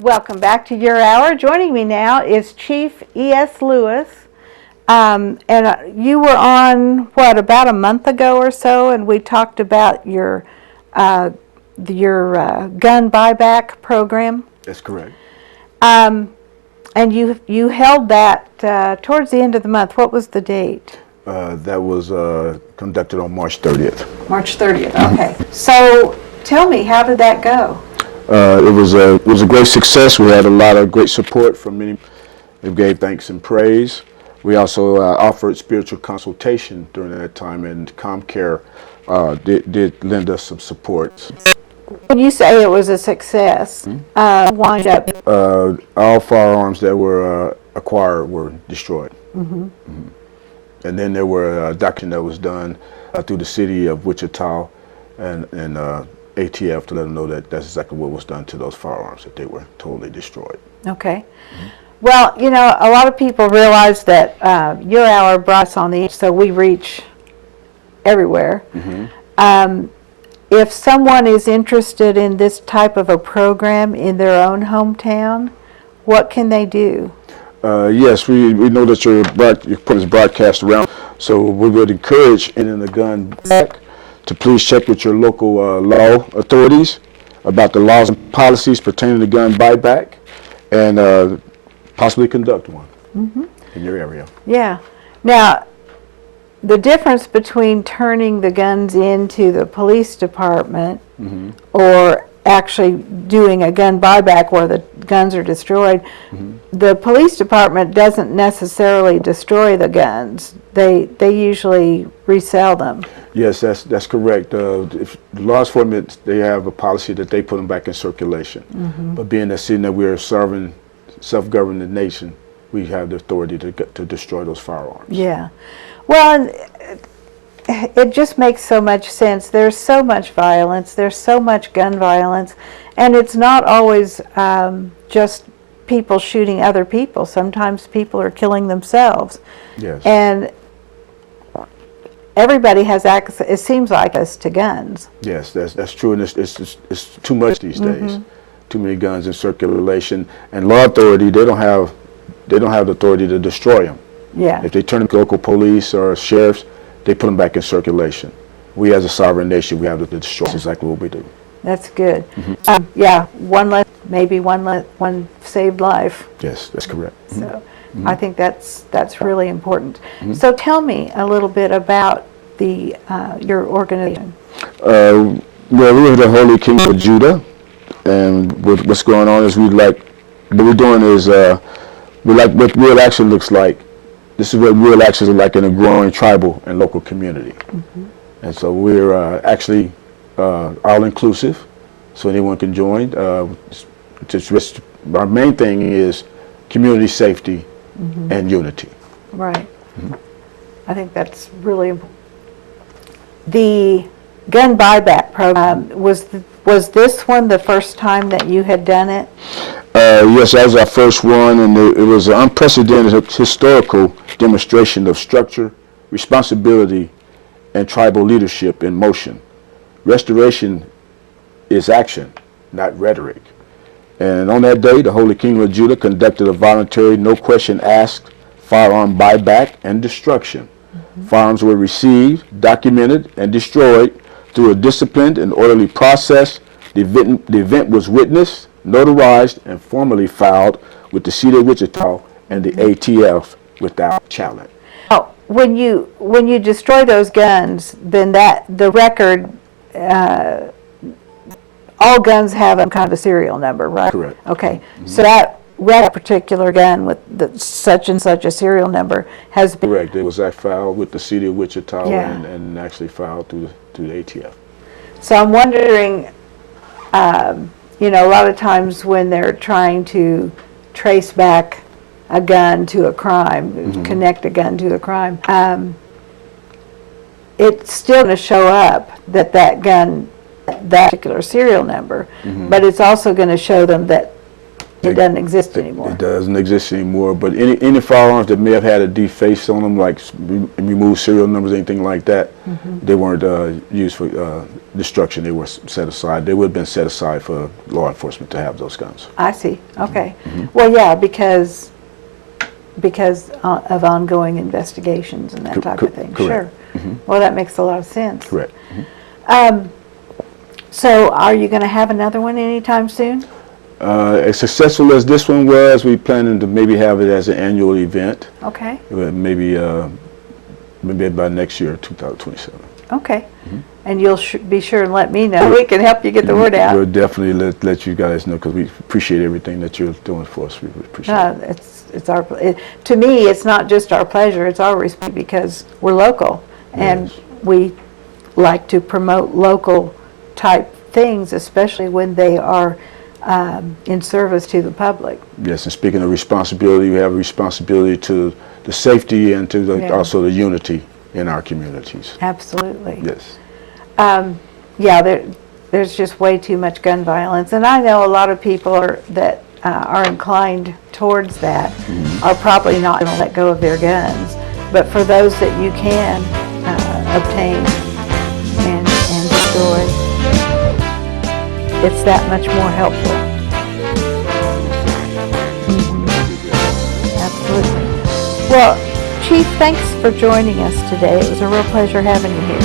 Welcome back to Your Hour. Joining me now is Chief E.S. Lewis. And you were on, about a month ago or so, and we talked about your gun buyback program. That's correct. And you held that towards the end of the month. What was the date? That was conducted on March 30th. March 30th, okay. So tell me, how did that go? It was a great success. We had a lot of great support from many. We gave thanks and praise. We also offered spiritual consultation during that time, and ComCare did lend us some support. When you say it was a success, wind up? All firearms that were acquired were destroyed. And then there were a document that was done through the city of Wichita and ATF to let them know that that's exactly what was done to those firearms, that they were totally destroyed. Okay. Well, you know, a lot of people realize that Your Hour brought us on the edge, so we reach everywhere. If someone is interested in this type of a program in their own hometown, what can they do? Yes, we know that your program is broadcast around, so we would encourage in the gun back to please check with your local law authorities about the laws and policies pertaining to gun buyback, and possibly conduct one in your area. Yeah. Now, the difference between turning the guns into the police department or actually doing a gun buyback where the guns are destroyed, the police department doesn't necessarily destroy the guns. They usually resell them. Yes, that's correct. If the law enforcement, they have a policy that they put them back in circulation. But being that seeing that we're serving self-governing nation, we have the authority to destroy those firearms. Yeah. Well, and it just makes so much sense. There's so much violence. There's so much gun violence. And it's not always just people shooting other people. Sometimes people are killing themselves. Yes. And everybody has access, it seems like, us to guns. Yes, that's true. And it's too much these days. Too many guns in circulation. And law authority, they don't have the authority to destroy them. Yeah. If they turn to local police or sheriffs, they put them back in circulation. We as a sovereign nation, we have to destroy. That's exactly what we do. That's good. Yeah, one saved life. Yes, that's correct. So I think that's really important. So tell me a little bit about your organization. Well, we're the Holy Kingdom of Judah, and what's going on is what we're doing is we like what real action looks like. This is what real action is like in a growing tribal and local community. And so we're actually all-inclusive, so anyone can join. Our main thing is community safety and unity. Right. I think that's really important. The gun buyback program, was this one the first time that you had done it? Yes, that was our first one, and it was an unprecedented historical demonstration of structure, responsibility, and tribal leadership in motion. Restoration is action, not rhetoric. And on that day, the Holy Kingdom of Judah conducted a voluntary, no question asked, firearm buyback and destruction. Firearms were received, documented, and destroyed through a disciplined and orderly process. The event was witnessed, notarized, and formally filed with the city of Wichita and the ATF without challenge. Oh, when you destroy those guns, then the record, all guns have a kind of a serial number, right? Correct. Okay, so that particular gun with such and such a serial number has been... Correct. It was filed with the city of Wichita Yeah. and actually filed through the ATF. So I'm wondering, you know, a lot of times when they're trying to trace back a gun to a crime, connect a gun to a crime, it's still going to show up that gun, that particular serial number, but it's also going to show them that It doesn't exist anymore. It doesn't exist anymore. But any firearms that may have had a deface on them, like remove serial numbers, anything like that, they weren't used for destruction. They were set aside. They would have been set aside for law enforcement to have those guns. I see. Okay. Well, yeah, because of ongoing investigations and that type of thing. Correct. Sure. Well, that makes a lot of sense. Correct. So, are you going to have another one anytime soon? As successful as this one was, we planning to maybe have it as an annual event. Okay. Maybe by next year, 2027. Okay. And you'll be sure and let me know. We can help you get the word out. We'll definitely let you guys know, because we appreciate everything that you're doing for us. We appreciate it. It's our. To me, it's not just our pleasure; it's our responsibility, because we're local, and we like to promote local type things, especially when they are in service to the public. Yes, and speaking of responsibility, we have a responsibility to the safety and to also the unity in our communities. Absolutely. Yes. Yeah, there's just way too much gun violence, and I know a lot of people that are inclined towards that are probably not going to let go of their guns. But for those that you can obtain and destroy, it's that much more helpful. Absolutely. Well, Chief, thanks for joining us today. It was a real pleasure having you here.